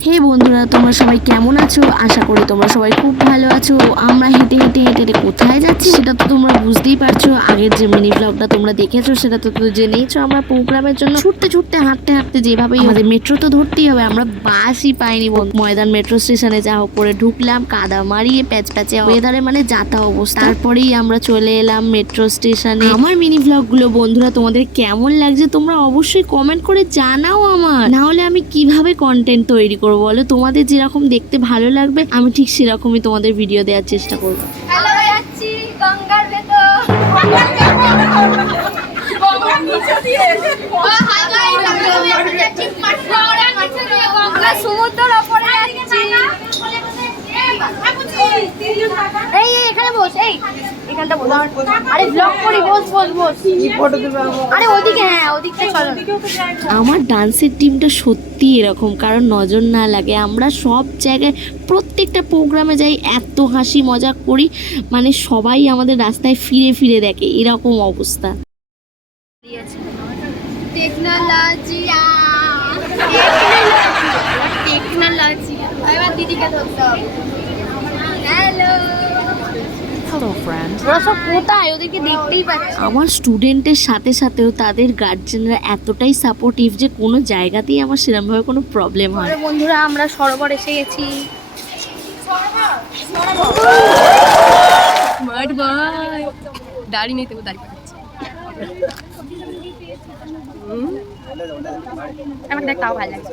হে বন্ধুরা, তোমরা সবাই কেমন আছো? আশা করি তোমরা সবাই খুব ভালো আছো। আমরা হেঁটে হেঁটে হেঁটে হেঁটে কোথায় যাচ্ছি সেটা তো তোমরা বুঝতেই পারছ। আগের যে মিনি ব্লগটা তোমরা দেখেছ, সেটা তো তো জেনেইছো আমরা প্রোগ্রামের জন্য। ছুটতে ছুটতে, হাঁটতে হাঁটতে যেভাবেই আমাদের মেট্রো তো ধরতেই হবে, আমরা বাসই পাইনি। ময়দান মেট্রো স্টেশনে যা হোক করে ঢুকলাম, কাদা মারিয়ে প্যাচ প্যাচে ওয়েদারে মানে যাতা অবস্থা। তারপরেই আমরা চলে এলাম মেট্রো স্টেশনে আমার মিনি ব্লগগুলো বন্ধুরা, তোমাদের কেমন লাগছে তোমরা অবশ্যই কমেন্ট করে জানাও আমার না হলে আমি কীভাবে কন্টেন্ট তৈরি করব বলো? তোমাদের যেরকম দেখতে ভালো লাগবে আমি ঠিক সেরকমই তোমাদের ভিডিও দেওয়ার চেষ্টা করব। সমুদ্রের ওপরে এই এখানে বস এই। এখানটা বস আরে ব্লগ করি বস বস বস। আরে ওদিকে হ্যাঁ ওদিকটা চলো। আমার ডান্সের টিমটা সত্যি এরকম কারণ নজর না লাগে। আমরা সব জায়গায় প্রত্যেকটা প্রোগ্রামে যাই এত হাসি মজা করি। মানে সবাই আমাদের রাস্তায় ফিরে ফিরে দেখে এরকম অবস্থা। টেকনোলজিয়া। টেকনোলজিয়া। এবার দিদিকে ধরতে হবে। আমার স্টুডেন্টের সাথে সাথেও তাদের গার্জেনরা এতটাই সাপোর্টিভ যে কোনো জায়গাতেই আমার সেরকমভাবে কোনো প্রবলেম হয় না। বন্ধুরা আমরা সরোবর এসে গেছি। স্মার্ট ভাই দাড়ি নেই দাড়ি পাঠাচ্ছে। আমার দেখ তাও ভালো লাগছে।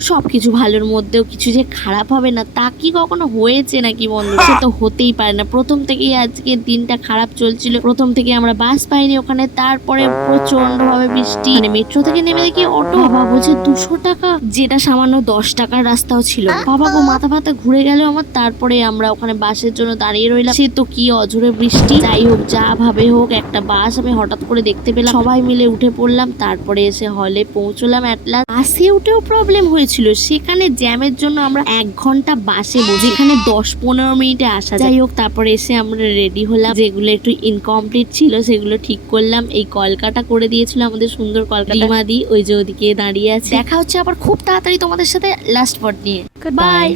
সব কিছু ভালোর মধ্যেও কিছু যে খারাপ হবে না, তা কি কখনো হয়েছে নাকি বন্ধু? সে তো হতেই পারে না। প্রথম থেকেই আজকে দিনটা খারাপ চলছিল। প্রথম থেকে আমরা বাস পাইনি ওখানে, তারপরে প্রচণ্ড ভাবে বৃষ্টি। মানে মেট্রো থেকে নেমে দেখি অটো। বাবা, বলছে দুশো টাকা? যেটা সামান্য দশ টাকার রাস্তাও ছিল বাবা গো, মাথা ফাতা ঘুরে গেল আমার। তারপরে আমরা ওখানে বাসের জন্য দাঁড়িয়ে রইলাম। সে তো কি অঝরে বৃষ্টি। যাই হোক, যা ভাবে হোক, একটা বাস আমি হঠাৎ করে দেখতে পেলাম। সবাই মিলে উঠে পড়লাম। তারপরে এসে হলে পৌঁছলাম অ্যাটলাস। বাসে উঠেও প্রবলেম হয়েছিল সেখানে জ্যামের জন্য আমরা এক ঘণ্টা বাসে যেখানে দশ পনেরো মিনিটে আসা যাই হোক তারপরে এসে আমরা রেডি হলাম। যেগুলো একটু ইনকমপ্লিট ছিল সেগুলো ঠিক করলাম। এই কলকাটা করে দিয়েছিল আমাদের সুন্দর কলকাতা। দি ওই যে ওদিকে দাঁড়িয়ে আছে। দেখা হচ্ছে আবার খুব তাড়াতাড়ি তোমাদের সাথে লাস্ট পট নিয়ে। বাই